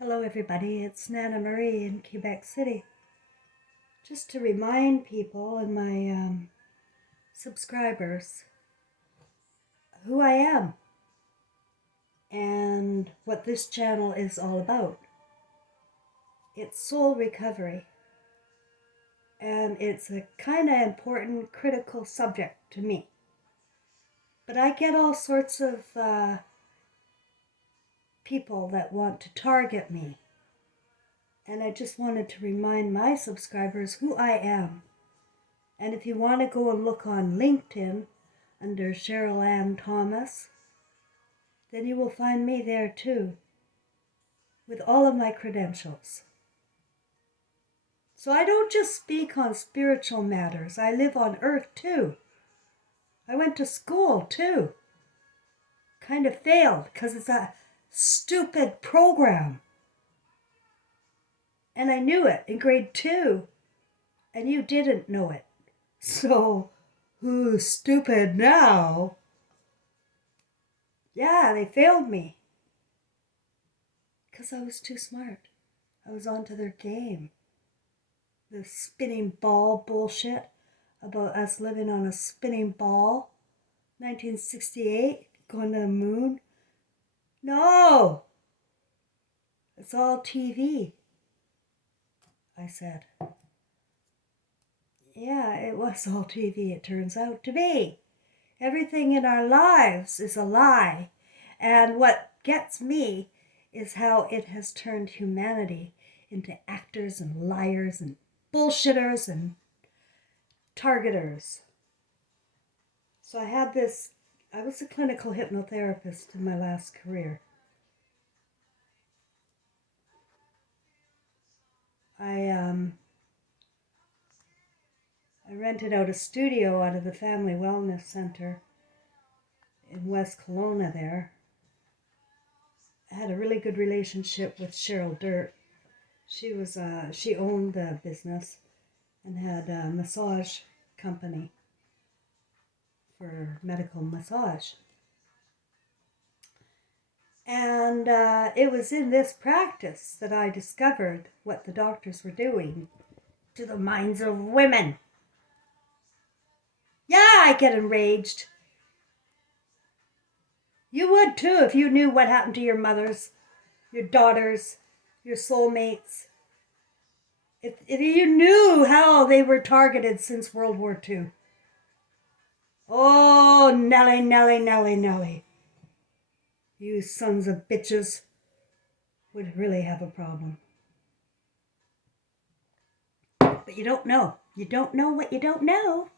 Hello everybody, it's Nana Marie in Quebec City. Just to remind people and my subscribers who I am and what this channel is all about. It's soul recovery, and it's a kind of important, critical subject to me. But I get all sorts of people that want to target me. And I just wanted to remind my subscribers who I am. And if you want to go and look on LinkedIn under Cheryl Ann Thomas, then you will find me there too, with all of my credentials. So I don't just speak on spiritual matters. I live on earth too. I went to school too. Kind of failed because it's a stupid program. And I knew it in grade 2, and you didn't know it. So, who's stupid now? Yeah, they failed me. Because I was too smart. I was onto their game. The spinning ball bullshit about us living on a spinning ball. 1968, going to the moon. No! It's all TV, I said. Yeah, it was all TV, it turns out to be. Everything in our lives is a lie. And what gets me is how it has turned humanity into actors and liars and bullshitters and targeters. So I was a clinical hypnotherapist in my last career. I rented out a studio out of the Family Wellness Center in West Kelowna there. I had a really good relationship with Cheryl Dirt. She owned the business and had a massage company for medical massage. And it was in this practice that I discovered what the doctors were doing to the minds of women. Yeah, I get enraged. You would too if you knew what happened to your mothers, your daughters, your soulmates. If you knew how they were targeted since World War II. Oh, Nelly, Nelly, Nelly, Nelly. You sons of bitches would really have a problem. But you don't know. You don't know what you don't know.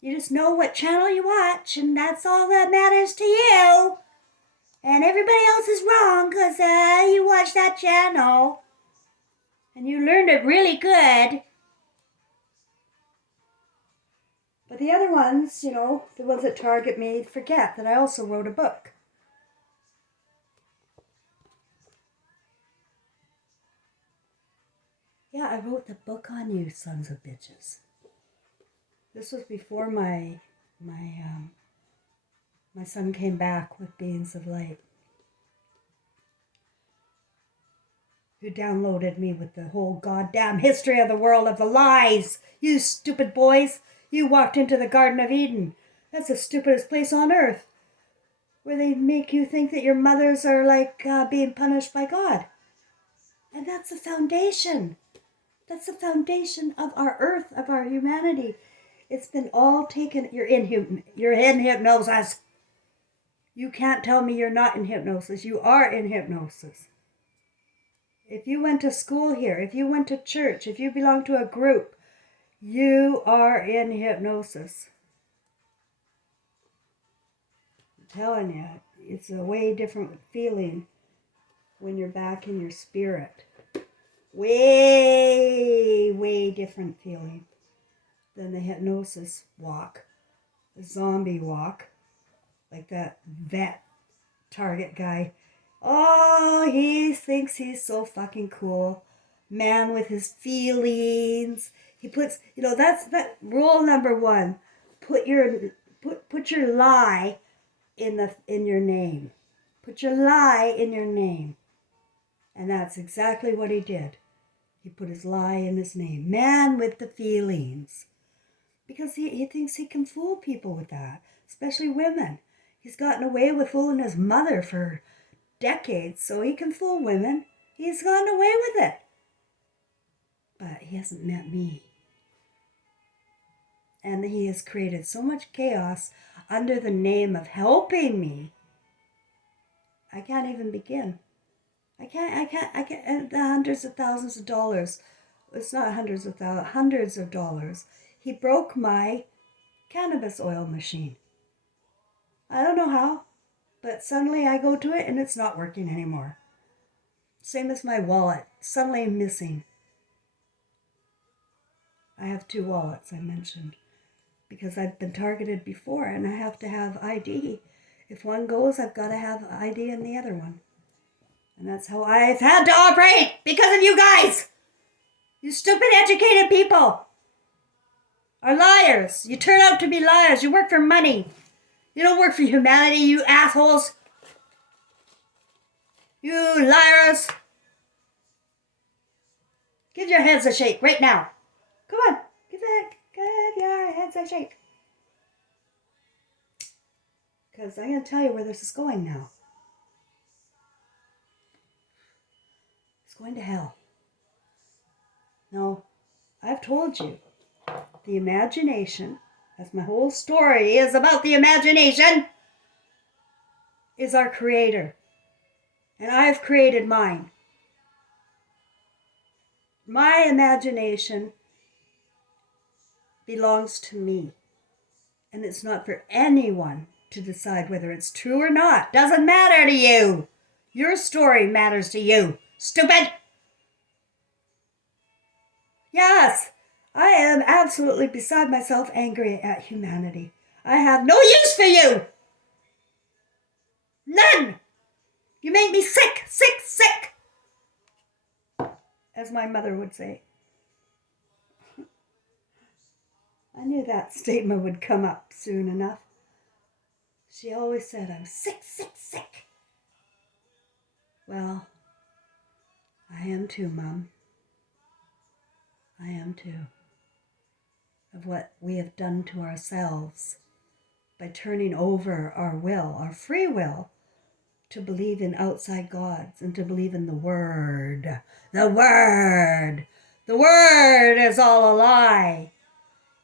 You just know what channel you watch, and that's all that matters to you. And everybody else is wrong because you watch that channel. And you learned it really good. But the other ones, the ones that target me, forget that I also wrote a book. Yeah, I wrote the book on you, sons of bitches. This was before my son came back with Beings of Light, who downloaded me with the whole goddamn history of the world of the lies. You stupid boys. You walked into the Garden of Eden. That's the stupidest place on earth, where they make you think that your mothers are like being punished by God. And that's the foundation. That's the foundation of our earth, of our humanity. It's been all taken. You're in hypnosis. You can't tell me you're not in hypnosis. You are in hypnosis. If you went to school here, if you went to church, if you belong to a group, you are in hypnosis. I'm telling you, it's a way different feeling when you're back in your spirit. Way, way different feeling than the hypnosis walk, the zombie walk, like that vet target guy. Oh, he thinks he's so fucking cool. Man with his feelings. He puts, that's that rule number 1. Put your lie in your name. Put your lie in your name. And that's exactly what he did. He put his lie in his name. Man with the feelings. Because he thinks he can fool people with that, especially women. He's gotten away with fooling his mother for decades, so he can fool women. He's gotten away with it. But he hasn't met me. And he has created so much chaos under the name of helping me. I can't even begin. I can't, the hundreds of thousands of dollars. It's not hundreds of thousands, hundreds of dollars. He broke my cannabis oil machine. I don't know how, but suddenly I go to it and it's not working anymore. Same as my wallet, suddenly missing. I have 2 wallets, I mentioned, because I've been targeted before and I have to have ID. If one goes, I've got to have ID in the other one. And that's how I've had to operate because of you guys. You stupid educated people are liars. You turn out to be liars. You work for money. You don't work for humanity, you assholes. You liars. Give your heads a shake right now. Come on. Give your heads a shake. Because I'm going to tell you where this is going now. It's going to hell. No, I've told you. The imagination, as my whole story is about the imagination, is our creator. And I've created mine. My imagination belongs to me. And it's not for anyone to decide whether it's true or not. Doesn't matter to you. Your story matters to you. Stupid! Yes, I am absolutely beside myself angry at humanity. I have no use for you! None! You make me sick, sick, sick! As my mother would say. I knew that statement would come up soon enough. She always said, I'm sick, sick, sick. Well, I am too, Mom. I am too. Of what we have done to ourselves by turning over our will, our free will, to believe in outside gods and to believe in the Word. The Word! The Word is all a lie.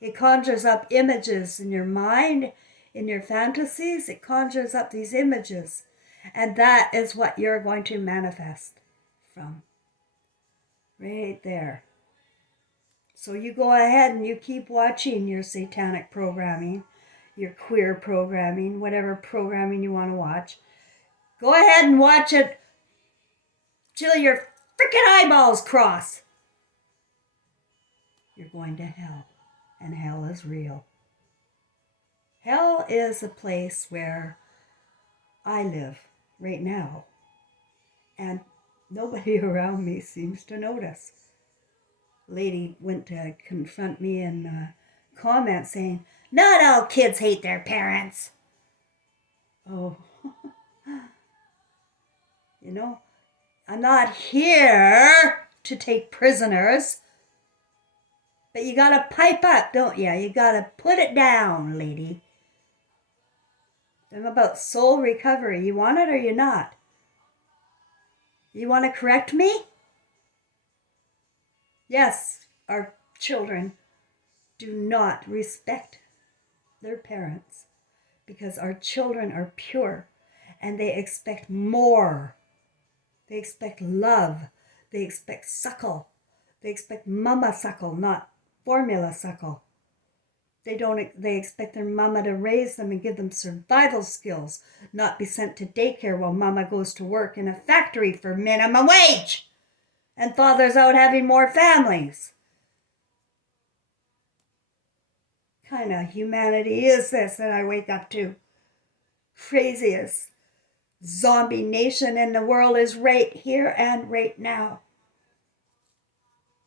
It conjures up images in your mind, in your fantasies. It conjures up these images. And that is what you're going to manifest from. Right there. So you go ahead and you keep watching your satanic programming, your queer programming, whatever programming you want to watch. Go ahead and watch it till your freaking eyeballs cross. You're going to hell. And hell is real. Hell is a place where I live right now. And nobody around me seems to notice. Lady went to confront me in comments saying, not all kids hate their parents. Oh, you know, I'm not here to take prisoners. But you gotta pipe up, don't you? You gotta put it down, lady. I'm about soul recovery. You want it or you not? You want to correct me? Yes, our children do not respect their parents because our children are pure and they expect more. They expect love. They expect suckle. They expect mama suckle, not formula suckle. They expect their mama to raise them and give them survival skills, not be sent to daycare while mama goes to work in a factory for minimum wage and father's out having more families. What kind of humanity is this that I wake up to? Craziest zombie nation in the world is right here and right now.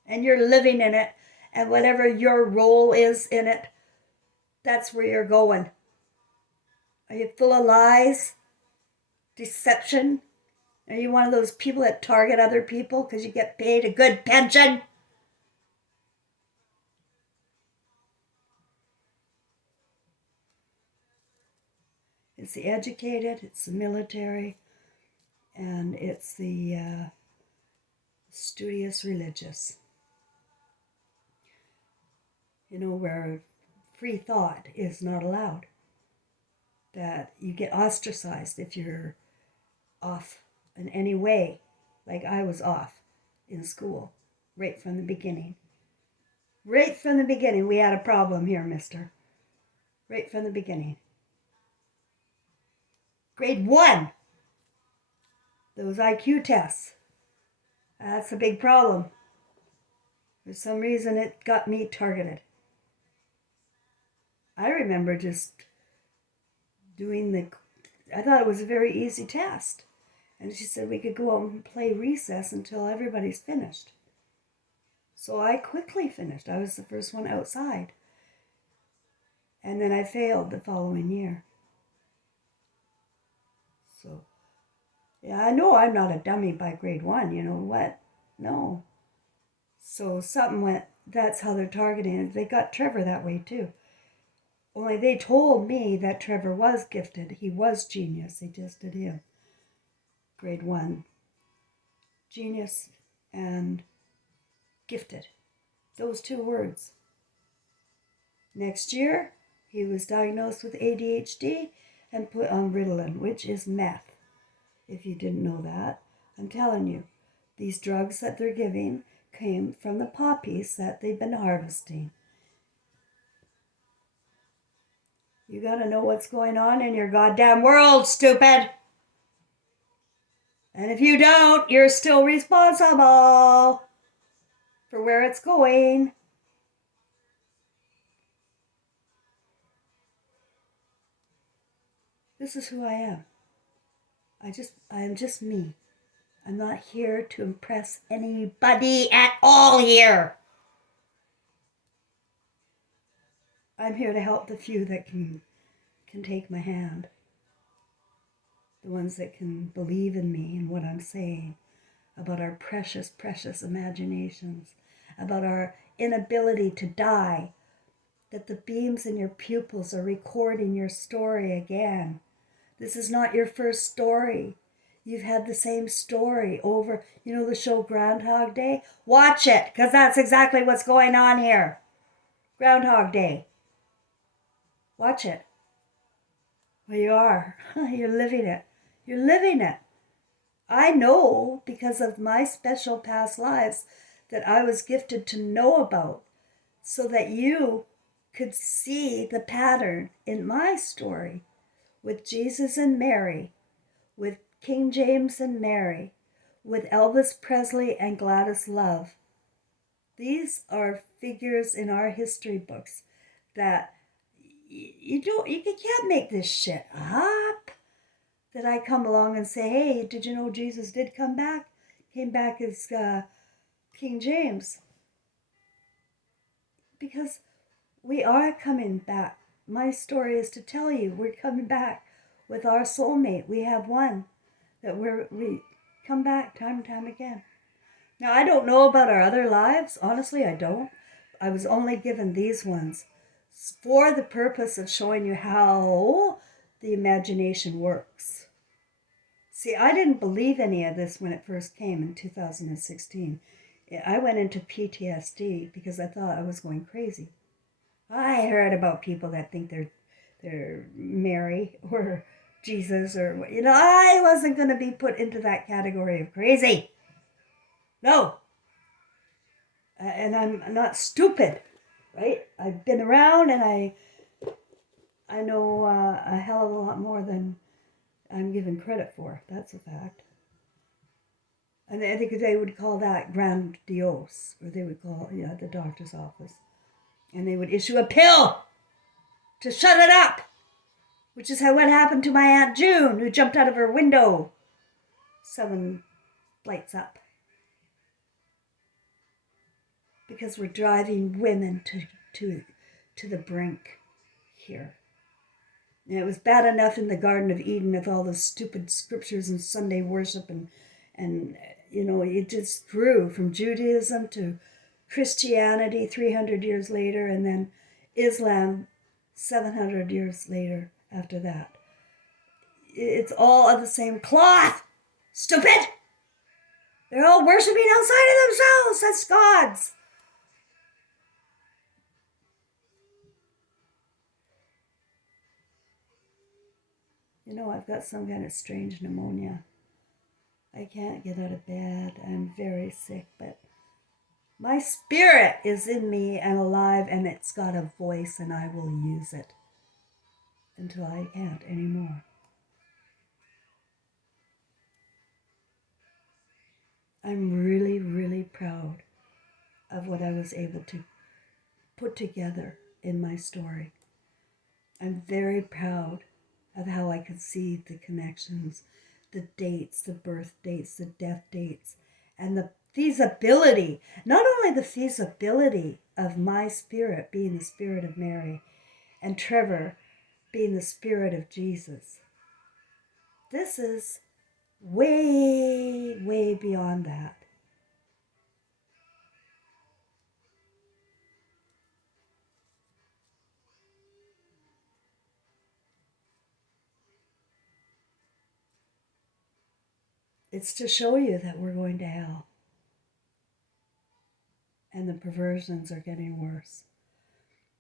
And you're living in it, and whatever your role is in it, that's where you're going. Are you full of lies, deception, Are you one of those people that target other people because you get paid a good pension? It's the educated, it's the military, and it's the studious religious. Where free thought is not allowed. That you get ostracized if you're off in any way. Like I was off in school right from the beginning. Right from the beginning, we had a problem here, mister. Right from the beginning. Grade 1, those IQ tests. That's a big problem. For some reason, it got me targeted. I remember just I thought it was a very easy test. And she said we could go out and play recess until everybody's finished. So I quickly finished. I was the first one outside. And then I failed the following year. So, yeah, I know I'm not a dummy by grade 1. You know what? No. So something went, that's how they're targeting it. They got Trevor that way too. Only they told me that Trevor was gifted. He was genius. They just did him. Grade 1. Genius and gifted. Those 2 words. Next year, he was diagnosed with ADHD and put on Ritalin, which is meth. If you didn't know that, I'm telling you, these drugs that they're giving came from the poppies that they've been harvesting. You gotta know what's going on in your goddamn world, stupid! And if you don't, you're still responsible for where it's going. This is who I am. I am just me. I'm not here to impress anybody at all here. I'm here to help the few that can take my hand. The ones that can believe in me and what I'm saying about our precious, precious imaginations, about our inability to die, that the beams in your pupils are recording your story again. This is not your first story. You've had the same story over, the show Groundhog Day? Watch it, because that's exactly what's going on here. Groundhog Day. Watch it. Well, you are. You're living it. You're living it. I know, because of my special past lives, that I was gifted to know about, so that you could see the pattern in my story with Jesus and Mary, with King James and Mary, with Elvis Presley and Gladys Love. These are figures in our history books that you can't make this shit up. That I come along and say, hey, did you know Jesus did come back? Came back as King James. Because we are coming back. My story is to tell you we're coming back with our soulmate. We have one that we come back time and time again. Now, I don't know about our other lives. Honestly, I don't. I was only given these ones for the purpose of showing you how the imagination works. See, I didn't believe any of this when it first came in 2016. I went into PTSD because I thought I was going crazy. I heard about people that think they're Mary or Jesus or I wasn't going to be put into that category of crazy. No. And I'm not stupid, right? I've been around and I know a hell of a lot more than I'm given credit for. That's a fact. And I think they would call that grandiose, or they would call at the doctor's office. And they would issue a pill to shut it up, which is what happened to my Aunt June, who jumped out of her window 7 flights up. Because we're driving women to the brink here. And it was bad enough in the Garden of Eden with all the stupid scriptures and Sunday worship and it just grew from Judaism to Christianity 300 years later, and then Islam 700 years later after that. It's all of the same cloth. Stupid! They're all worshiping outside of themselves as gods. I've got some kind of strange pneumonia. I can't get out of bed. I'm very sick, but my spirit is in me and alive, and it's got a voice, and I will use it until I can't anymore. I'm really, really proud of what I was able to put together in my story. I'm very proud of how I could see the connections, the dates, the birth dates, the death dates, and the feasibility, not only the feasibility of my spirit being the spirit of Mary and Trevor being the spirit of Jesus. This is way, way beyond that. It's to show you that we're going to hell. And the perversions are getting worse.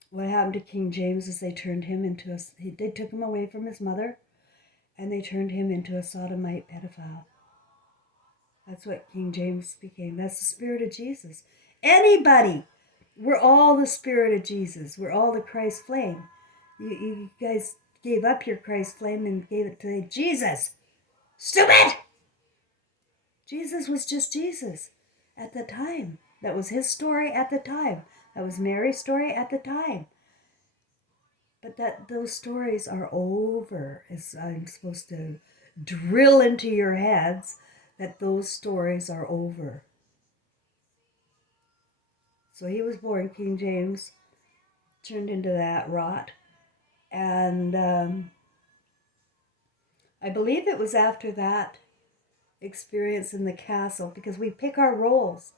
What happened to King James is they turned him into they took him away from his mother, and they turned him into a sodomite pedophile. That's what King James became. That's the spirit of Jesus. Anybody! We're all the spirit of Jesus. We're all the Christ flame. You guys gave up your Christ flame and gave it to Jesus. Stupid! Jesus was just Jesus at the time. That was his story at the time. That was Mary's story at the time. But those stories are over. I'm supposed to drill into your heads that those stories are over. So he was born, King James, turned into that rot. And I believe it was after that experience in the castle, because we pick our roles.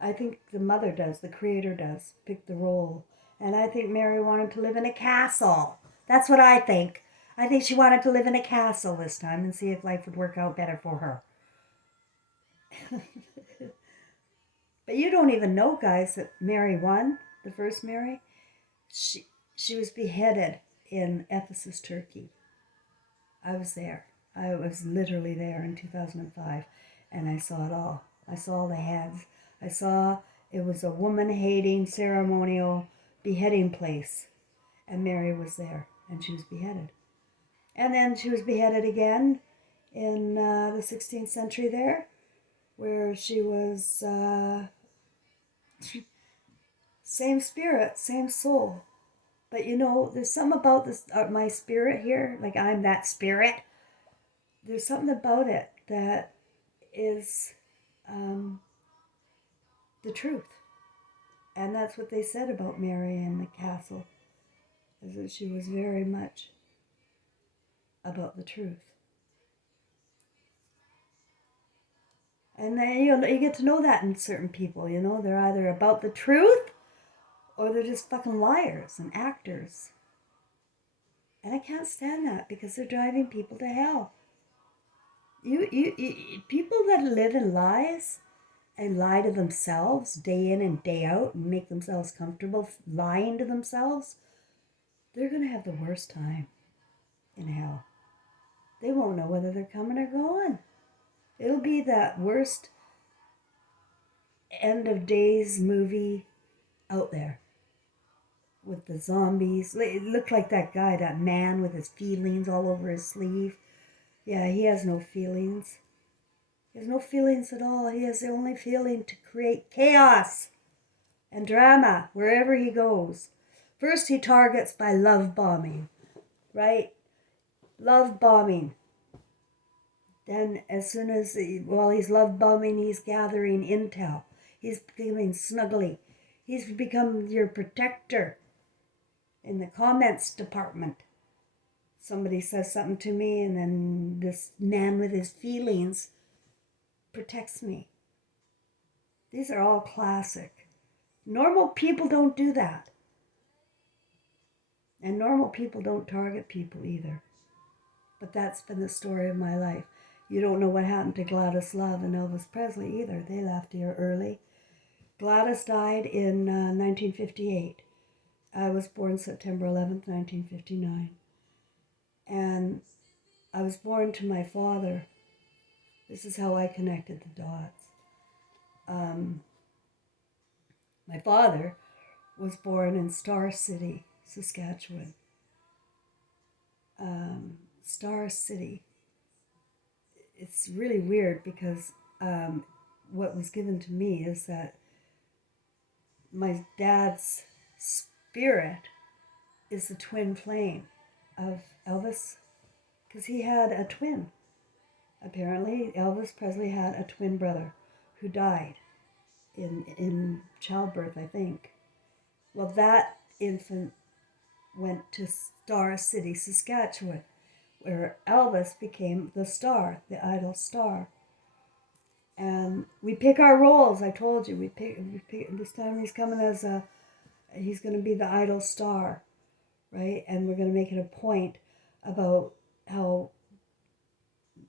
I think the mother does, the creator does, pick the role. And I think Mary wanted to live in a castle. That's what I think. I think she wanted to live in a castle this time and see if life would work out better for her. But you don't even know, guys, that Mary won, the first Mary. She was beheaded in Ephesus, Turkey. I was there. I was literally there in 2005, and I saw it all. I saw the heads. I saw it was a woman-hating ceremonial beheading place, and Mary was there, and she was beheaded. And then she was beheaded again in the 16th century there, where she was same spirit, same soul. But there's something about this, my spirit here, like I'm that spirit. There's something about it that is the truth. And that's what they said about Mary in the castle, is that she was very much about the truth. And then you get to know that in certain people, they're either about the truth or they're just fucking liars and actors. And I can't stand that, because they're driving people to hell. You people that live in lies and lie to themselves day in and day out and make themselves comfortable lying to themselves, they're going to have the worst time in hell. They won't know whether they're coming or going. It'll be that worst end of days movie out there with the zombies. It looked like that guy, that man with his feelings all over his sleeve. Yeah, he has no feelings. He has no feelings at all. He has the only feeling to create chaos and drama wherever he goes. First, he targets by love bombing, right? Love bombing. Then, as soon as, while he's love bombing, he's gathering intel. He's becoming snuggly. He's become your protector in the comments department. somebody says something to me, and then this man with his feelings protects me. These are all classic. Normal people don't do that. And normal people don't target people either. But that's been the story of my life. You don't know what happened to Gladys Love and Elvis Presley either. They left here early. Gladys died in 1958. I was born September 11th, 1959. And I was born to my father. This is how I connected the dots. My father was born in Star City, Saskatchewan. Star City. It's really weird because what was given to me is that my dad's spirit is the twin flame of Elvis, because he had a twin. Apparently, Elvis Presley had a twin brother who died in childbirth, I think. Well, that infant went to Star City, Saskatchewan, where Elvis became the star, the idol star. And we pick our roles. I told you, we pick. This time he's coming as he's going to be the idol star, right? And we're going to make it a point about how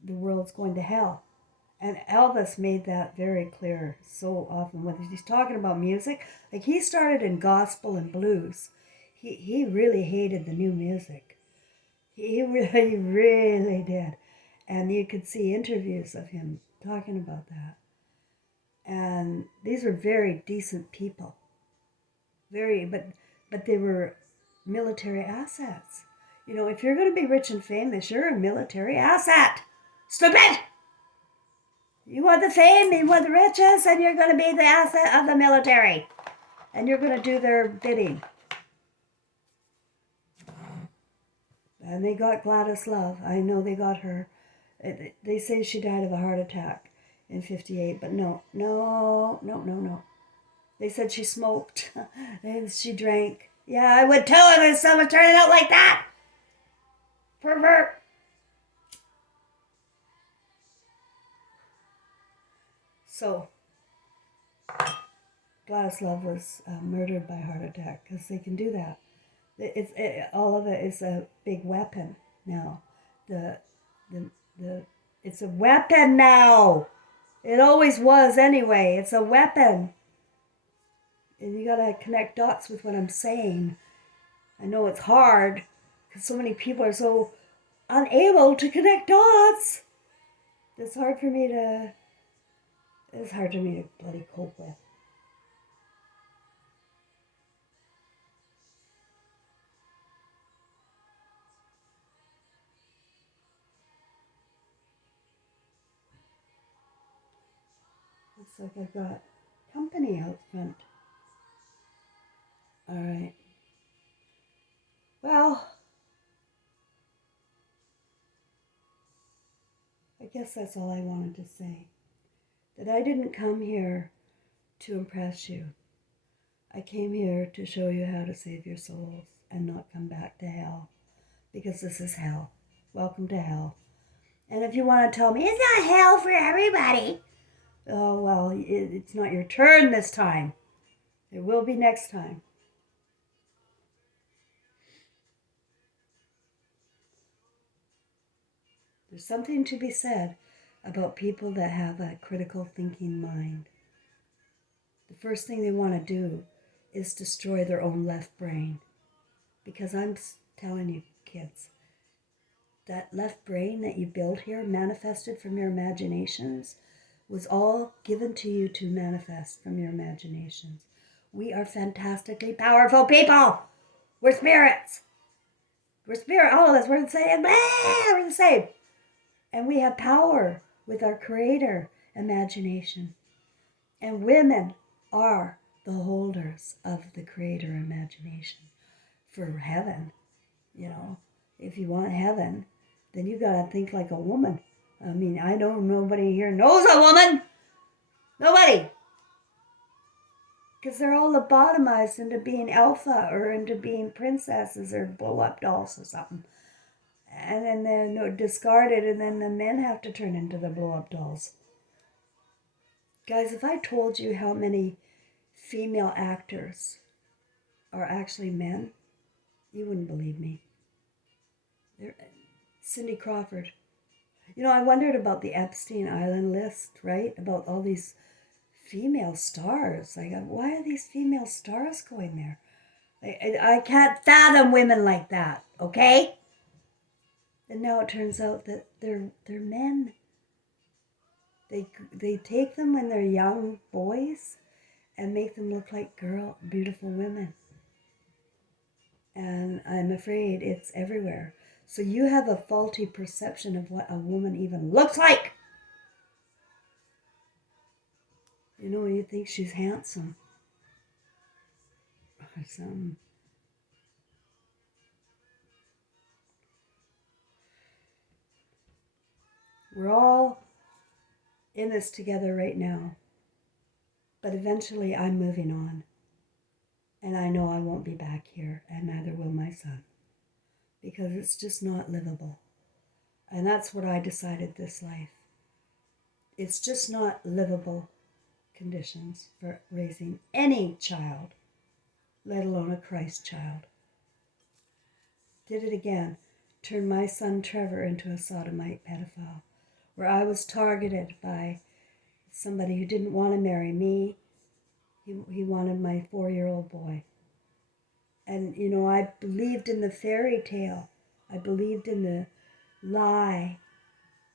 the world's going to hell. And Elvis made that very clear so often when he's talking about music. Like, he started in gospel and blues. He really hated the new music. He really, really did. And you could see interviews of him talking about that. And these were very decent people. But they were military assets. You know, if you're going to be rich and famous, you're a military asset. Stupid! You want the fame, you want the riches, and you're going to be the asset of the military. And you're going to do their bidding. And they got Gladys Love. I know they got her. They say she died of a heart attack in 58, but no. They said she smoked. She drank. Yeah, I would too if someone turning out like that. Pervert. So, Gladys Love was murdered by heart attack, because they can do that. All of it is a big weapon now. It's a weapon now. It always was anyway. It's a weapon. And you gotta connect dots with what I'm saying. I know it's hard because so many people are so unable to connect dots. It's hard for me to bloody cope with. Looks like I've got company out front. All right. Well, I guess that's all I wanted to say. That I didn't come here to impress you. I came here to show you how to save your souls and not come back to hell. Because this is hell. Welcome to hell. And if you want to tell me, it's not hell for everybody. Oh, well, it's not your turn this time. It will be next time. There's something to be said about people that have a critical thinking mind. The first thing they want to do is destroy their own left brain. Because I'm telling you, kids, that left brain that you built here, manifested from your imaginations, was all given to you to manifest from your imaginations. We are fantastically powerful people. We're spirits. We're spirit, all of us. We're the same. We're the same. And we have power with our creator imagination. And women are the holders of the creator imagination for heaven. You know, if you want heaven, then you got to think like a woman. I mean, I know nobody here knows a woman. Nobody. Because they're all lobotomized into being alpha or into being princesses or blow-up dolls or something. And then they're discarded, and then the men have to turn into the blow-up dolls. Guys, if I told you how many female actors are actually men, you wouldn't believe me. Cindy Crawford. You know, I wondered about the Epstein Island list, right? About all these female stars. Like, why are these female stars going there? I can't fathom women like that, okay? And now it turns out that they're men. They take them when they're young boys and make them look like beautiful women. And I'm afraid it's everywhere. So you have a faulty perception of what a woman even looks like. You know, you think she's handsome or something. We're all in this together right now. But eventually I'm moving on. And I know I won't be back here, and neither will my son. Because it's just not livable. And that's what I decided this life. It's just not livable conditions for raising any child, let alone a Christ child. Did it again. Turned my son Trevor into a sodomite pedophile, where I was targeted by somebody who didn't want to marry me. He wanted my 4-year-old boy. And, you know, I believed in the fairy tale. I believed in the lie.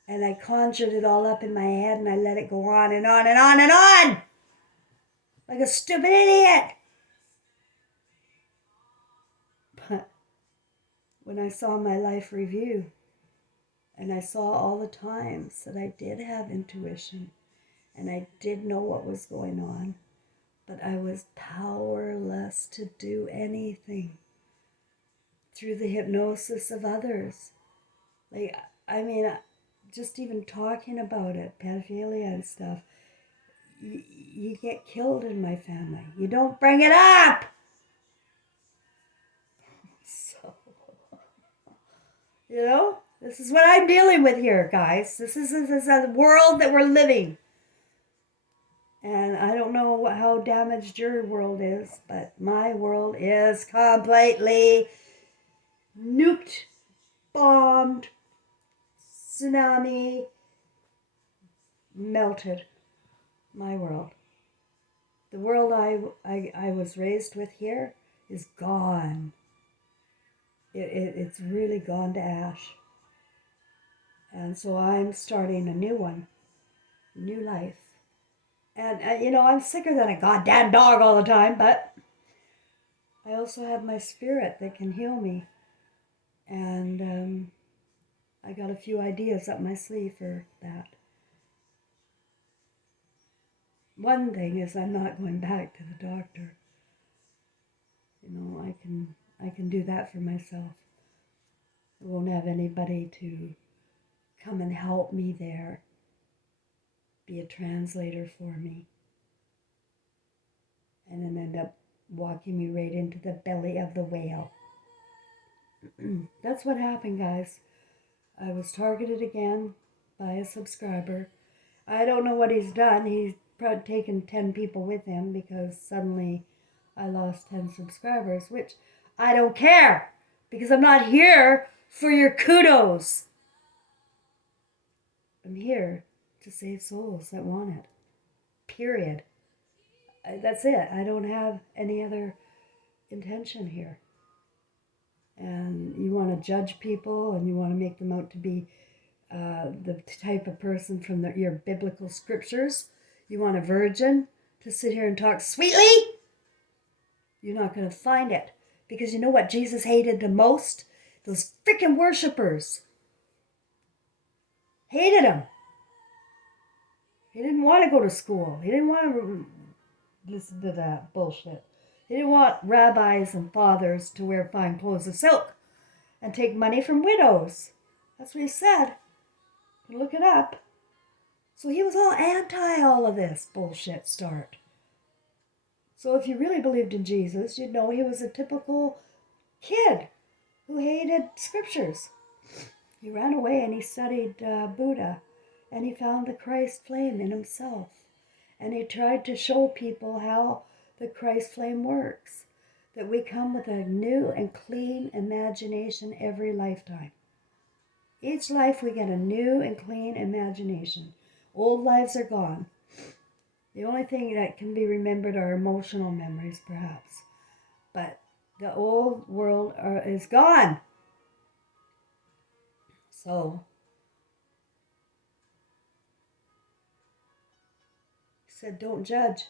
And I conjured it all up in my head, and I let it go on and on and on and on! Like a stupid idiot! But when I saw my life review, and I saw all the times that I did have intuition, and I did know what was going on, but I was powerless to do anything through the hypnosis of others. Like, I mean, just even talking about it, pedophilia and stuff, you get killed in my family. You don't bring it up! So, you know, this is what I'm dealing with here, guys. This is a world that we're living. And I don't know how damaged your world is, but my world is completely nuked, bombed, tsunami, melted. My world. The world I was raised with here is gone. It's really gone to ash. And so I'm starting a new one, a new life. And, you know, I'm sicker than a goddamn dog all the time, but I also have my spirit that can heal me. And I got a few ideas up my sleeve for that. One thing is I'm not going back to the doctor. You know, I can do that for myself. I won't have anybody to come and help me there, be a translator for me, and then end up walking me right into the belly of the whale. That's what happened, guys. I was targeted again by a subscriber. I don't know what he's done. He's probably taken 10 people with him because suddenly I lost 10 subscribers, which I don't care because I'm not here for your kudos. I'm here to save souls that want it. Period. That's it. I don't have any other intention here. And you want to judge people and you want to make them out to be the type of person from your biblical scriptures. You want a virgin to sit here and talk sweetly? You're not going to find it. Because you know what Jesus hated the most? Those freaking worshipers. Hated them. He didn't want to go to school. He didn't want to listen to that bullshit. He didn't want rabbis and fathers to wear fine clothes of silk and take money from widows. That's what he said. You look it up. So he was all anti all of this bullshit start. So if you really believed in Jesus, you'd know he was a typical kid who hated scriptures. He ran away and he studied Buddha, and he found the Christ flame in himself. And he tried to show people how the Christ flame works, that we come with a new and clean imagination every lifetime. Each life we get a new and clean imagination. Old lives are gone. The only thing that can be remembered are emotional memories, perhaps. But the old world is gone. So, he said, don't judge.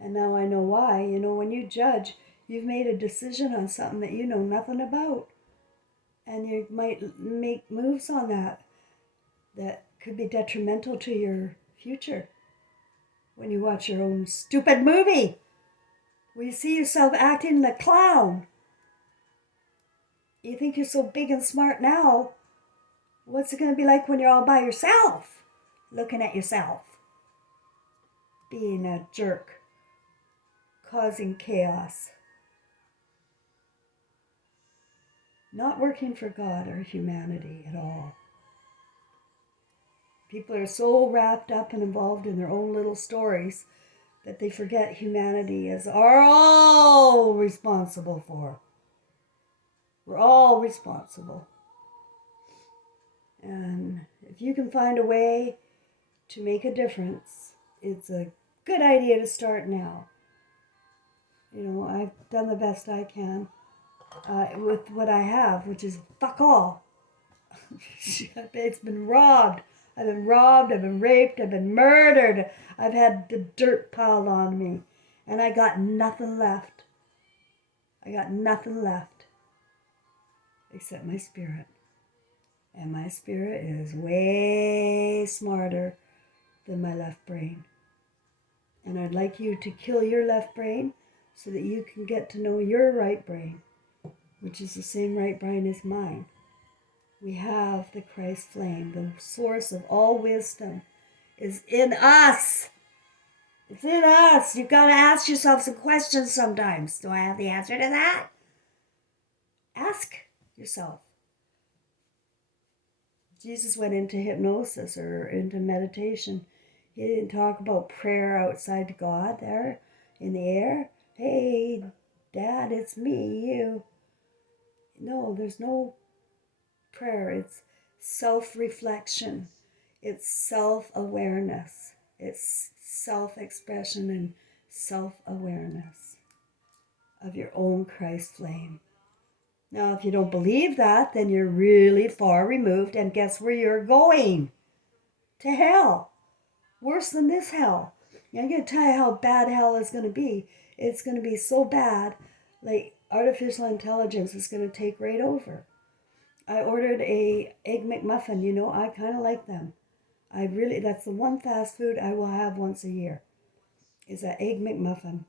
And now I know why. You know, when you judge, you've made a decision on something that you know nothing about. And you might make moves on that could be detrimental to your future. When you watch your own stupid movie, when you see yourself acting the clown, you think you're so big and smart now. What's it going to be like when you're all by yourself, looking at yourself, being a jerk, causing chaos, not working for God or humanity at all? People are so wrapped up and involved in their own little stories that they forget humanity is all responsible for. We're all responsible. And if you can find a way to make a difference, it's a good idea to start now. You know, I've done the best I can with what I have, which is fuck all. It's been robbed. I've been robbed, I've been raped, I've been murdered. I've had the dirt piled on me. And I got nothing left. I got nothing left except my spirit. And my spirit is way smarter than my left brain. And I'd like you to kill your left brain so that you can get to know your right brain, which is the same right brain as mine. We have the Christ flame. The source of all wisdom is in us. It's in us. You've got to ask yourself some questions sometimes. Do I have the answer to that? Ask yourself. Jesus went into hypnosis or into meditation. He didn't talk about prayer outside God there in the air. Hey, Dad, it's me, you. No, there's no prayer. It's self-reflection. It's self-awareness. It's self-expression and self-awareness of your own Christ flame. Now, if you don't believe that, then you're really far removed, and guess where you're going? To hell. Worse than this hell. I'm going to tell you how bad hell is going to be. It's going to be so bad, like artificial intelligence is going to take right over. I ordered a Egg McMuffin. You know, I kind of like them. That's the one fast food I will have once a year, is that Egg McMuffin.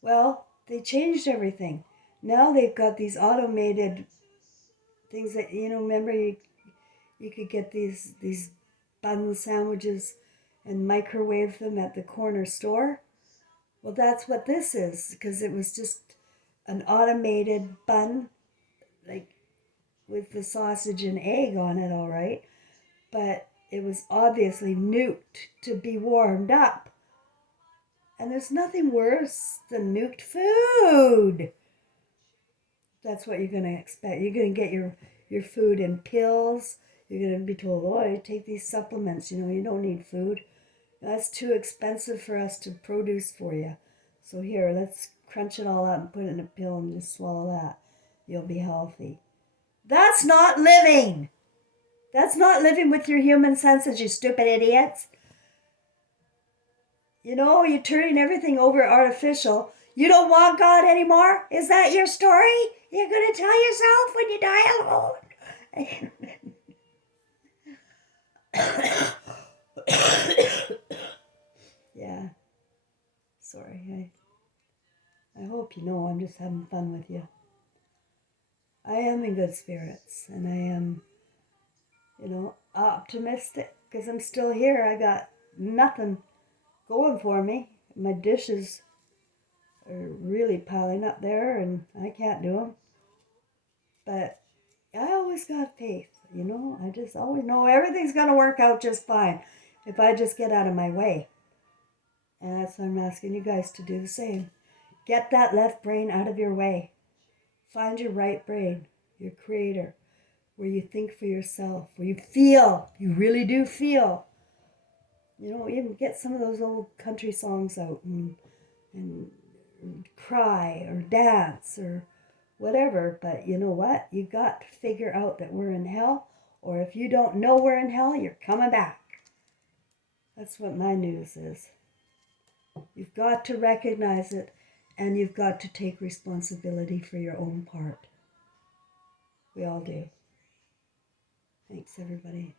Well, they changed everything. Now they've got these automated things that, you know, remember you could get these bun sandwiches and microwave them at the corner store. Well, that's what this is, because it was just an automated bun, like with the sausage and egg on it, all right. But it was obviously nuked to be warmed up. And there's nothing worse than nuked food. That's what you're going to expect. You're going to get your food in pills. You're going to be told, oh, take these supplements. You know, you don't need food. That's too expensive for us to produce for you. So here, let's crunch it all out and put it in a pill and just swallow that. You'll be healthy. That's not living. That's not living with your human senses, you stupid idiots. You know, you're turning everything over artificial. You don't want God anymore? Is that your story? You're going to tell yourself when you die alone? Yeah. Sorry. I hope you know I'm just having fun with you. I am in good spirits, and I am, you know, optimistic because I'm still here. I got nothing going for me. My dishes are really piling up there, and I can't do them. But I always got faith, you know. I just always know everything's going to work out just fine if I just get out of my way. And that's what I'm asking you guys to do the same. Get that left brain out of your way. Find your right brain, your creator, where you think for yourself, where you feel, you really do feel. You know, even get some of those old country songs out and cry or dance or whatever. But you know what? You got to figure out that we're in hell, or if you don't know we're in hell, you're coming back. That's what my news is. You've got to recognize it, and you've got to take responsibility for your own part. We all do. Thanks, everybody.